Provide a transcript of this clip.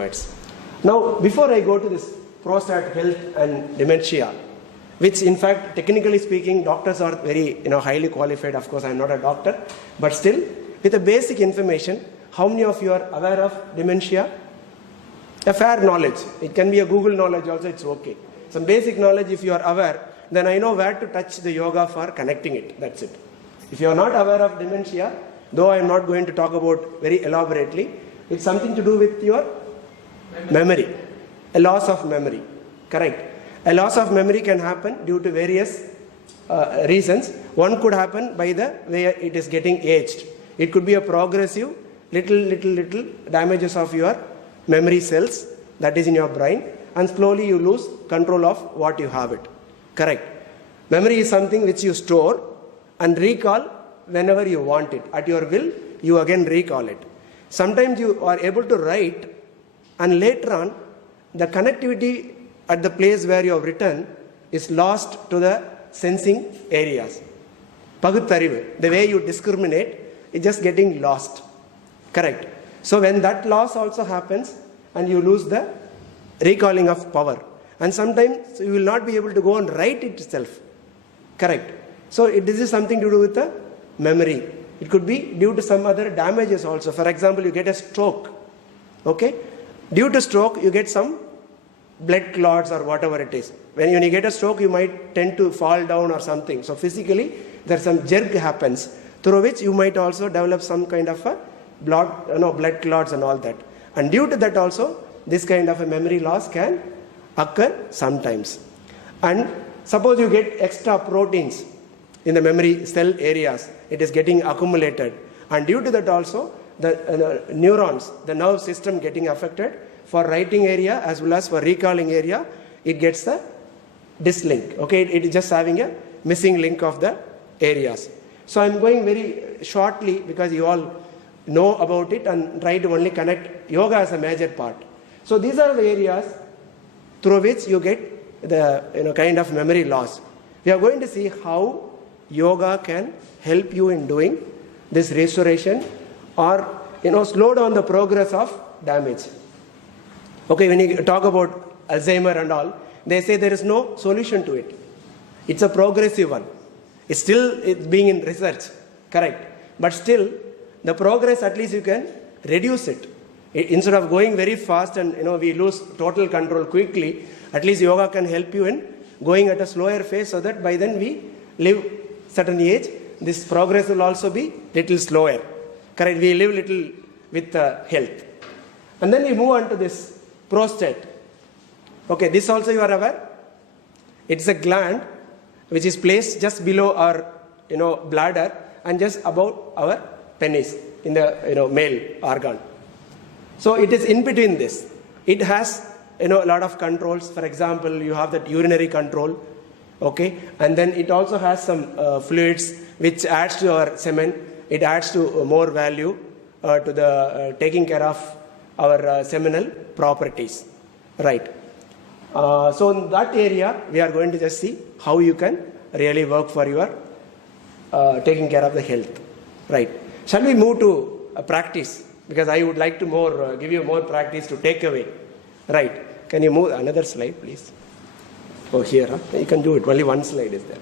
Now, before I go to this prostate health and dementia, which in fact, technically speaking, doctors are very highly qualified. Of course, I am not a doctor, but still, with the basic information, how many of you are aware of dementia? A fair knowledge. It can be a Google knowledge also, it's okay. Some basic knowledge, if you are aware, then I know where to touch the yoga for connecting it. That's it. If you are not aware of dementia, though I am not going to talk about very elaborately, it's something to do with your memory. A loss of memory. Correct. A loss of memory can happen due to various reasons. One could happen by the way it is getting aged. It could be a progressive little damages of your memory cells that is in your brain, and slowly you lose control of what you have it. Correct. Memory is something which you store and recall whenever you want it. At your will, you again recall it. Sometimes you are able to write, and later on, the connectivity at the place where you have written is lost to the sensing areas. Paguttarivu, the way you discriminate, is just getting lost. Correct. So when that loss also happens, and you lose the recalling of power, and sometimes you will not be able to go and write it itself. Correct. So this is something to do with the memory. It could be due to some other damages also. For example, you get a stroke. Okay. Due to stroke, you get some blood clots or whatever it is. When you get a stroke, you might tend to fall down or something. So physically, there's some jerk happens, through which you might also develop some kind of a blood clots and all that. And due to that also, this kind of a memory loss can occur sometimes. And suppose you get extra proteins in the memory cell areas, it is getting accumulated. And due to that also, the neurons, the nerve system getting affected. For writing area as well as for recalling area, it gets the dislink. Okay, it is just having a missing link of the areas. So I'm going very shortly because you all know about it and try to only connect yoga as a major part. So these are the areas through which you get the kind of memory loss. We are going to see how yoga can help you in doing this restoration or slow down the progress of damage. Okay, when you talk about Alzheimer and all, they say there is no solution to it. It's a progressive one. It's being in research, correct. But still, the progress, at least you can reduce it. Instead of going very fast and we lose total control quickly, at least yoga can help you in going at a slower pace so that by then we live certain age, this progress will also be little slower. Correct, we live little with health. And then we move on to this prostate. Okay, this also you are aware. It's a gland which is placed just below our bladder and just above our penis in the male organ. So it is in between this. It has a lot of controls. For example, you have that urinary control. Okay, and then it also has some fluids which adds to our semen. It adds to more value to the taking care of our seminal properties, right? So in that area, we are going to just see how you can really work for your taking care of the health, right? Shall we move to a practice? Because I would like to give you more practice to take away, right? Can you move another slide, please? Oh, here, huh? You can do it. Only one slide is there.